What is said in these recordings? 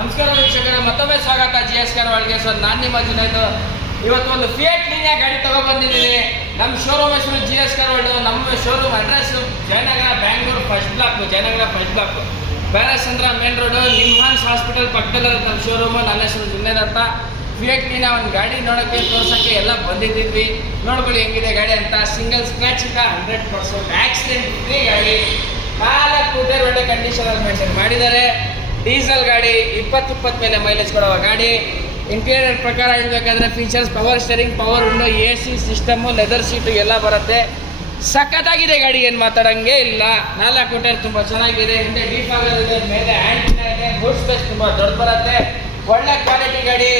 ನಮಸ್ಕಾರ ವೀಕ್ಷಕರೇ, ಮತ್ತೊಮ್ಮೆ ಸ್ವಾಗತ GS ಕಾರ್ ವರ್ಲ್ಡ್ಗೆ. ಸೊ ನಾನು ನಿಮ್ಮ ಜುನೈದ್. ಇವತ್ತು ಒಂದು ಫಿಯಟ್ ಲೀನಿಯಾ ಗಾಡಿ ತಗೊಬಂದಿದ್ದೀನಿ. ನಮ್ಮ ಶೋರೂಮ್ ಹೆಸರು GS ಕಾರ್ ವರ್ಲ್ಡ್. ನಮ್ಮ showroom address Jayanagar, Bangalore first block. Jayanagar first block, Byrasandra main road, NIMHANS hospital ಪಕ್ಕದಲ್ಲಿ ನಮ್ಮ ಶೋರೂಮ್. ನನ್ನ ಹೆಸರು ಜುನೈದ್ ಅಂತ. ಫಿಯಟ್ ಲೀನಿಯಾ ಒಂದು ಗಾಡಿ ನೋಡೋಕ್ಕೆ ತೋರ್ಸೋಕ್ಕೆ ಎಲ್ಲ ಬಂದಿದ್ದೀವಿ. ನೋಡ್ಕೊಳ್ಳಿ ಹೆಂಗಿದೆ ಗಾಡಿ ಅಂತ. ಸಿಂಗಲ್ ಸ್ಕ್ರ್ಯಾಚ್ ಇಲ್ಲ, 100% ಆಕ್ಸಿಡೆಂಟ್ ಫ್ರೀ ಗಾಡಿ. 4 ಒಳ್ಳೆ ಕಂಡೀಷನಲ್ಲಿ ಮೇಂಟೈನ್ ಮಾಡಿದ್ದಾರೆ. ಡೀಸೆಲ್ ಗಾಡಿ, 20 ಮೇಲೆ ಮೈಲೇಜ್ ಕೊಡುವ ಗಾಡಿ. ಇಂಟೀರಿಯರ್ ಪ್ರಕಾರ ಹೇಳಬೇಕಾದ್ರೆ features power steering, power window, AC system, leather seat ಎಲ್ಲ ಬರುತ್ತೆ. ಸಖತ್ತಾಗಿದೆ ಗಾಡಿ, ಏನು ಮಾತಾಡೋಂಗೆ ಇಲ್ಲ. 4 ಟೈರ್ ತುಂಬ ಚೆನ್ನಾಗಿದೆ. ಹಿಂದೆ ಡೀಪ್ ಆಗೋದಿದೆ, ಮೇಲೆ ಆ್ಯಂಟಿನಾ ಇದೆ, ಬೂಟ್ ಸ್ಪೇಸ್ ತುಂಬ ದೊಡ್ಡ ಬರುತ್ತೆ. ಒಳ್ಳೆ ಕ್ವಾಲಿಟಿ ಗಾಡಿ,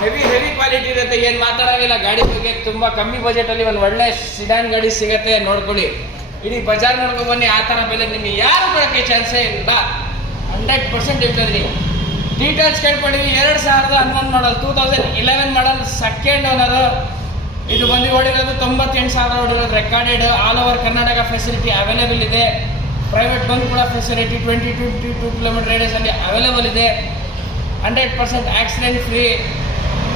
ಹೆವಿ ಕ್ವಾಲಿಟಿ ಇರುತ್ತೆ. ಏನು ಮಾತಾಡೋಂಗಿಲ್ಲ ಗಾಡಿ ಬಗ್ಗೆ. ತುಂಬ ಕಮ್ಮಿ ಬಜೆಟಲ್ಲಿ ಒಂದು ಒಳ್ಳೆ ಸಿಡಾನ್ ಗಾಡಿ ಸಿಗುತ್ತೆ. ನೋಡ್ಕೊಳ್ಳಿ, ಇಡೀ ಬಜಾರ್ ನೋಡ್ಕೊಂಡು ಬನ್ನಿ. ಆ ಥರ ಬೆಲೆ ನಿಮಗೆ ಯಾರು ಕೊಡೋಕ್ಕೆ ಚಾನ್ಸೇ ಇಲ್ಲ. 100% ಇರ್ತದೆ. ಡೀಟೇಲ್ಸ್ ಕೇಳ್ಕೊಂಡಿವಿ. 2011 ಮಾಡಲ್, 2011 ಮಾಡಲ್, ಸೆಕೆಂಡ್ ಓನರು. ಇದು ಬಂದು ಓಡಿರೋದು 98,000 ಓಡಿರೋದು. Recorded. All over Karnataka facility available ಇದೆ. ಪ್ರೈವೇಟ್ ಬಂಕ್ ಕೂಡ ಫೆಸಿಲಿಟಿ 22 ಕಿಲೋಮೀಟರ್ ರೇಡಿಯಸಲ್ಲಿ ಅವೈಲೇಬಲ್ ಇದೆ. 100% ಆಕ್ಸಿಡೆಂಟ್ ಫ್ರೀ.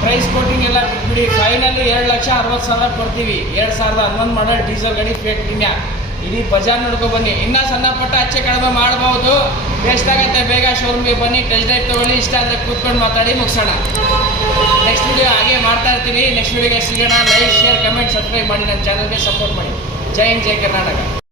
ಪ್ರೈಸ್ ಕೋಟಿಂಗ್ ಎಲ್ಲ ಬಿಟ್ಬಿಡಿ. ಫೈನಲಿ 2,60,000 ಕೊಡ್ತೀವಿ. 2011 ಮಾಡಲ್ ಡೀಸೆಲ್ ಗಾಡಿ ಫಿಯಟ್ ಲೀನಿಯಾ. ಇಡೀ ಬಜಾರ್ ನೋಡ್ಕೊ ಬನ್ನಿ. ಇನ್ನೂ ಸಣ್ಣ ಪುಟ್ಟ ಹೆಚ್ಚೆ ಕಡಿಮೆ ಮಾಡ್ಬೋದು. ಎಷ್ಟಾಗತ್ತೆ ಬೇಗ ಶೋರೂಮ್ಗೆ ಬನ್ನಿ, ಟೆಸ್ಟ್ ಡ್ರೈವ್ ತೊಗೊಳ್ಳಿ. ಇಷ್ಟ ಆದರೆ ಕೂತ್ಕೊಂಡು ಮಾತಾಡಿ ಮುಗಿಸೋಣ. ನೆಕ್ಸ್ಟ್ ವಿಡಿಯೋ ಹಾಗೆ ಮಾಡ್ತಾ ಇರ್ತೀನಿ. ನೆಕ್ಸ್ಟ್ ವಿಡಿಯೋಗೆ ಸಿಗೋಣ. ಲೈಕ್, ಶೇರ್, ಕಮೆಂಟ್, ಸಬ್ಸ್ಕ್ರೈಬ್ ಮಾಡಿ. ನನ್ನ ಚಾನಲ್ಗೆ ಸಪೋರ್ಟ್ ಮಾಡಿ. ಜೈ ಹಿಂದ್, ಜೈ ಕರ್ನಾಟಕ.